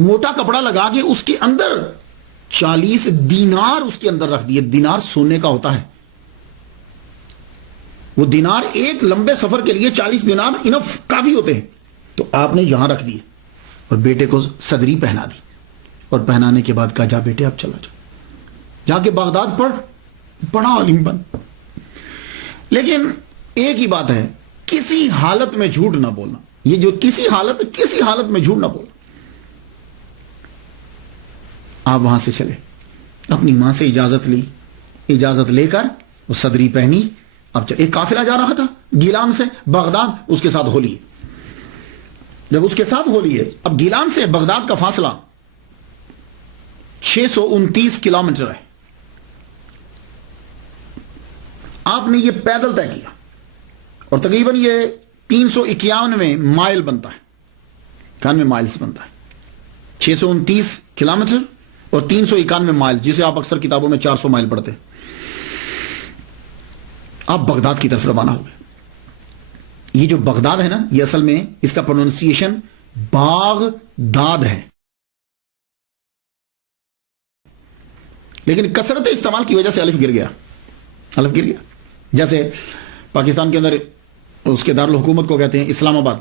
موٹا کپڑا لگا کے اس کے اندر 40 دینار اس کے اندر رکھ دیے. دینار سونے کا ہوتا ہے. وہ دینار ایک لمبے سفر کے لیے 40 دینار انف کافی ہوتے ہیں. تو آپ نے یہاں رکھ دیے اور بیٹے کو صدری پہنا دی, اور پہنانے کے بعد کہا جا بیٹے اب چلا جا, جا کے بغداد پڑھ, بڑا عالم بن. لیکن ایک ہی بات ہے, کسی حالت میں جھوٹ نہ بولنا. یہ جو کسی حالت میں جھوٹ نہ بولنا. آپ وہاں سے چلے, اپنی ماں سے اجازت لی, اجازت لے کر وہ صدری پہنی. اب ایک قافلہ جا رہا تھا گیلان سے بغداد, اس کے ساتھ ہو لیے. جب اس کے ساتھ ہو لیے, اب گیلان سے بغداد کا فاصلہ 629 کلومیٹر ہے. آپ نے یہ پیدل طے کیا, اور تقریباً یہ 391 مائل بنتا ہے, 91 مائلز بنتا ہے. 629 کلومیٹر اور 391 مائل, جسے آپ اکثر کتابوں میں 400 مائل پڑھتے ہیں. آپ بغداد کی طرف روانہ ہو گئے. یہ جو بغداد ہے نا, یہ اصل میں اس کا پروننسیشن باغداد ہے, لیکن کثرت استعمال کی وجہ سے الف گر گیا. الف گر گیا. جیسے پاکستان کے اندر اس کے دارالحکومت کو کہتے ہیں اسلام آباد.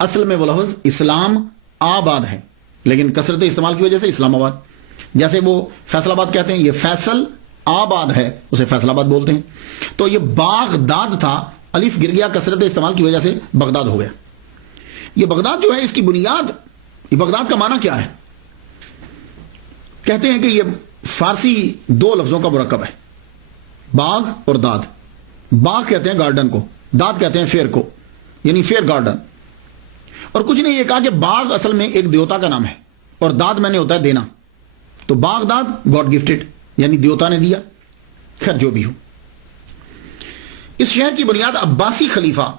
اصل میں وہ لفظ اسلام آباد ہے, لیکن کثرت استعمال کی وجہ سے اسلام آباد. جیسے وہ فیصل آباد کہتے ہیں, یہ فیصل آباد ہے, اسے فیصل آباد بولتے ہیں. تو یہ باغداد تھا, الف گر گیا, کثرت استعمال کی وجہ سے بغداد ہو گیا. یہ بغداد جو ہے, اس کی بنیاد, یہ بغداد کا معنی کیا ہے؟ کہتے ہیں کہ یہ فارسی 2 لفظوں کا مرکب ہے, باغ اور داد. باغ کہتے ہیں گارڈن کو, داد کہتے ہیں فیر کو, یعنی فیر گارڈن. اور کچھ نہیں, یہ کہا کہ باغ اصل میں ایک دیوتا کا نام ہے, اور داد میں نے ہوتا ہے دینا. تو باغ داد گاڈ گفٹڈ, یعنی دیوتا نے دیا. خیر جو بھی ہو, اس شہر کی بنیاد عباسی خلیفہ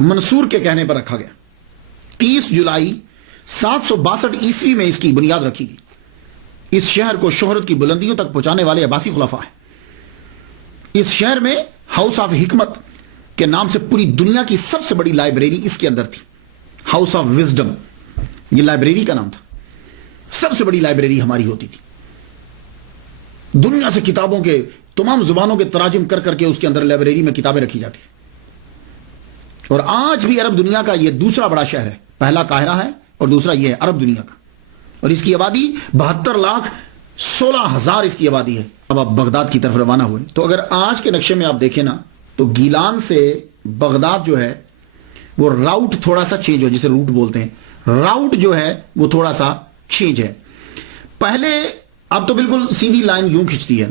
منصور کے کہنے پر رکھا گیا. 30 جولائی 762 عیسوی میں اس کی بنیاد رکھی گئی. اس شہر کو شہرت کی بلندیوں تک پہنچانے والے عباسی خلفاء ہیں. اس شہر میں ہاؤس آف حکمت کے نام سے پوری دنیا کی سب سے بڑی لائبریری اس کے اندر تھی. ہاؤس آف وزڈم, یہ لائبریری کا نام تھا. سب سے بڑی لائبریری ہماری ہوتی تھی. دنیا سے کتابوں کے تمام زبانوں کے تراجم کر کر کے اس کے اندر لائبریری میں کتابیں رکھی جاتی. اور آج بھی عرب دنیا کا یہ دوسرا بڑا شہر ہے. پہلا قاہرہ ہے اور دوسرا یہ ہے عرب دنیا کا. اور اس کی آبادی 72,16,000 اس کی آبادی ہے. اب آپ بغداد کی طرف روانہ ہوئے, تو اگر آج کے نقشے میں آپ دیکھیں نا, تو گیلان سے بغداد جو ہے وہ راؤٹ تھوڑا سا چینج ہو, جسے روٹ بولتے ہیں. راؤٹ جو ہے وہ تھوڑا سا چینج ہے. پہلے اب تو بالکل سیدھی لائن یوں کھنچتی ہے.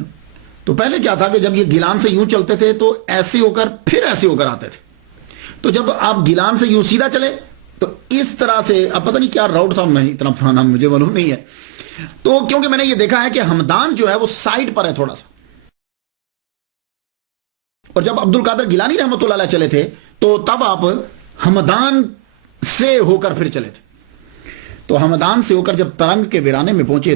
تو پہلے کیا تھا کہ جب یہ گیلان سے یوں چلتے تھے تو ایسے ہو کر پھر ایسے ہو کر آتے تھے. تو جب آپ گیلان سے یوں سیدھا چلے تو اس طرح سے, اب پتہ نہیں کیا راؤٹ تھا, میں اتنا پرانا مجھے معلوم نہیں ہے. تو کیونکہ میں نے یہ دیکھا ہے کہ ہمدان جو ہے وہ سائڈ پر ہے تھوڑا سا. اور جب عبد القادر گیلانی رحمۃ اللہ علیہ چلے تھے تو تب آپ ہمدان سے ہو کر پھر چلے تھے. تو ہمدان سے ہو کر جب ترنگ کے ویرانے میں پہنچے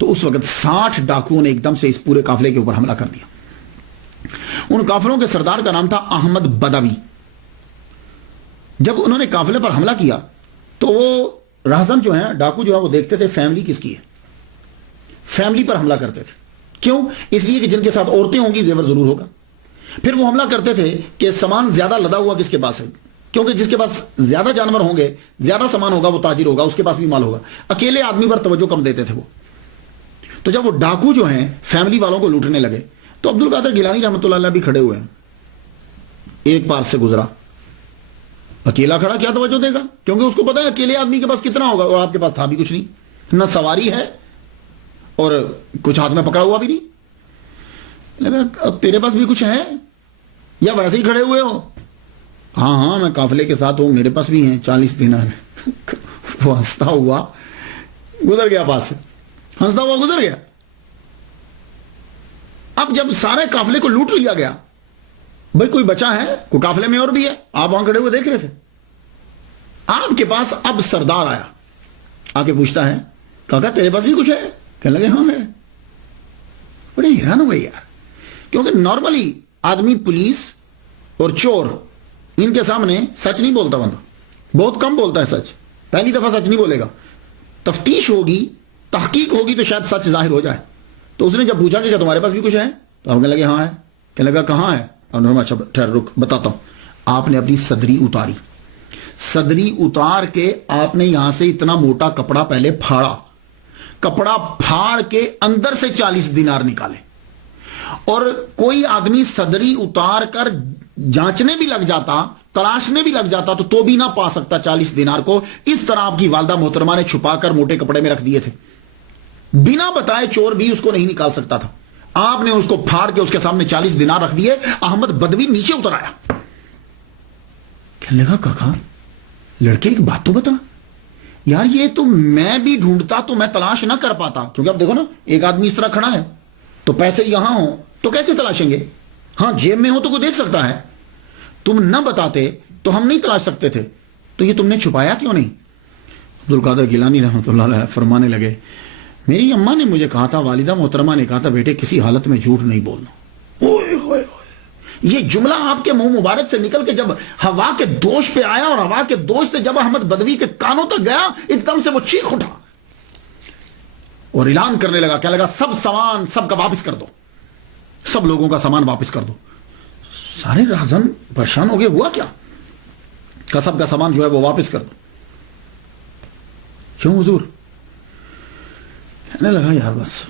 تو اس وقت 60 ڈاکوؤں نے ایک دم سے اس پورے قافلے کے اوپر حملہ کر دیا. ان قافلوں کے سردار کا نام تھا احمد بدوی. جب انہوں نے قافلے پر حملہ کیا تو وہ راہزن جو ہیں, ڈاکو جو ہے, وہ دیکھتے تھے فیملی کس کی ہے, فیملی پر حملہ کرتے تھے. کیوں؟ اس لیے کہ جن کے ساتھ عورتیں ہوں گی زیور ضرور ہوگا. پھر وہ حملہ کرتے تھے کہ سامان زیادہ لدا ہوا کس کے پاس ہے, کیونکہ جس کے پاس زیادہ جانور ہوں گے, زیادہ سامان ہوگا, وہ تاجر ہوگا, اس کے پاس بھی مال ہوگا. اکیلے آدمی پر توجہ کم دیتے تھے وہ. تو جب وہ ڈاکو جو ہیں فیملی والوں کو لوٹنے لگے تو عبد القادر گیلانی رحمۃ اللہ علیہ بھی کھڑے ہوئے ہیں. ایک پار سے گزرا, اکیلا کھڑا کیا توجہ دے گا, کیونکہ اس کو پتا ہے اکیلے آدمی کے پاس کتنا ہوگا, اور آپ کے پاس تھا بھی کچھ نہیں, نہ سواری ہے اور کچھ ہاتھ میں پکڑا ہوا بھی نہیں. اب تیرے پاس بھی کچھ ہے یا ویسے ہی کھڑے ہوئے ہو؟ ہاں ہاں میں قافلے کے ساتھ ہوں, میرے پاس بھی ہیں 40 دینار. وہ ہنستا ہوا گزر گیا, پاس سے ہنستا ہوا گزر گیا. اب جب سارے قافلے کو لوٹ لیا گیا, بھائی کوئی بچا ہے, کوئی قافلے میں اور بھی ہے, آپ وہاں کھڑے ہوئے دیکھ رہے تھے. آپ کے پاس اب سردار آیا, آ کے پوچھتا ہے کہا تیرے پاس بھی کچھ ہے؟ کہنے لگے ہاں ہے. بڑے حیران ہو گئے یار, کیونکہ نارملی آدمی پولیس اور چور ان کے سامنے سچ نہیں بولتا. بندہ بہت کم بولتا ہے سچ, پہلی دفعہ سچ نہیں بولے گا. تفتیش ہوگی, تحقیق ہوگی تو شاید سچ ظاہر ہو جائے. تو اس نے جب پوچھا کہ کیا تمہارے پاس بھی کچھ ہے, تو ہم کہنے لگے ہاں ہے. کہنے لگا کہاں ہے؟ اچھا ٹھہر رک بتاتا ہوں. آپ نے اپنی صدری اتاری, صدری اتار کے آپ نے یہاں سے اتنا موٹا کپڑا پہلے پھاڑا, کپڑا پھاڑ کے اندر سے 40 دینار نکالے. اور کوئی آدمی صدری اتار کر جانچنے بھی لگ جاتا, تلاشنے بھی لگ جاتا تو بھی نہ پا سکتا 40 دینار کو. اس طرح آپ کی والدہ محترمہ نے چھپا کر موٹے کپڑے میں رکھ دیے تھے. بنا بتائے چور بھی اس کو نہیں نکال سکتا تھا. آپ نے اس کو پھاڑ کے اس کے سامنے 40 دینار رکھ دیے. احمد بدوی نیچے اتر آیا. کہنے لگا کاکا لڑکے ایک بات تو بتا یار, یہ تو میں بھی ڈھونڈتا تو میں تلاش نہ کر پاتا, کیونکہ اب دیکھو نا ایک آدمی اس طرح کھڑا ہے تو پیسے یہاں ہوں تو کیسے تلاشیں گے؟ ہاں جیب میں ہو تو کوئی دیکھ سکتا ہے. تم نہ بتاتے تو ہم نہیں تلاش سکتے تھے, تو یہ تم نے چھپایا کیوں نہیں؟ عبد القادر گیلانی رحمۃ اللہ علیہ فرمانے لگے, میری اماں نے مجھے کہا تھا, والدہ محترمہ نے کہا تھا, بیٹے کسی حالت میں جھوٹ نہیں بولنا. اوئے ہوئے یہ جملہ آپ کے منہ مبارک سے نکل کے جب ہوا کے دوش پہ آیا, اور ہوا کے دوش سے جب احمد بدوی کے کانوں تک گیا, ایک دم سے وہ چیخ اٹھا اور اعلان کرنے لگا, کہنے لگا سب سامان سب کا واپس کر دو, سب لوگوں کا سامان واپس کر دو. سارے راہزن پریشان ہو گئے, ہوا کیا؟ کہ سب کا سامان جو ہے وہ واپس کر دو. کیوں حضور؟ کہنے لگا یار بس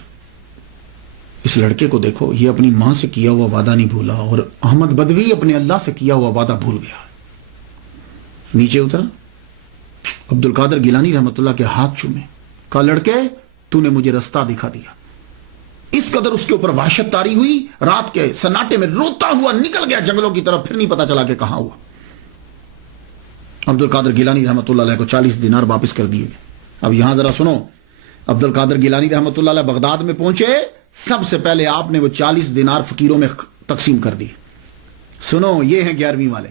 اس لڑکے کو دیکھو, یہ اپنی ماں سے کیا ہوا وعدہ نہیں بھولا, اور احمد بدوی اپنے اللہ سے کیا ہوا وعدہ بھول گیا. نیچے اتر, عبد القادر گیلانی رحمت اللہ کے ہاتھ چومے, کہا لڑکے تو نے مجھے رستہ دکھا دیا. اس قدر اس کے اوپر وحشت طاری ہوئی, رات کے سناٹے میں روتا ہوا نکل گیا جنگلوں کی طرف, پھر نہیں پتا چلا کہ کہاں ہوا. عبد القادر گیلانی رحمت اللہ علیہ کو 40 دینار واپس کر دیے گئے. اب یہاں ذرا سنو, عبد القادر گیلانی رحمت اللہ علیہ بغداد میں پہنچے, سب سے پہلے آپ نے وہ 40 دینار فقیروں میں تقسیم کر دی. سنو یہ ہیں 11ویں والے,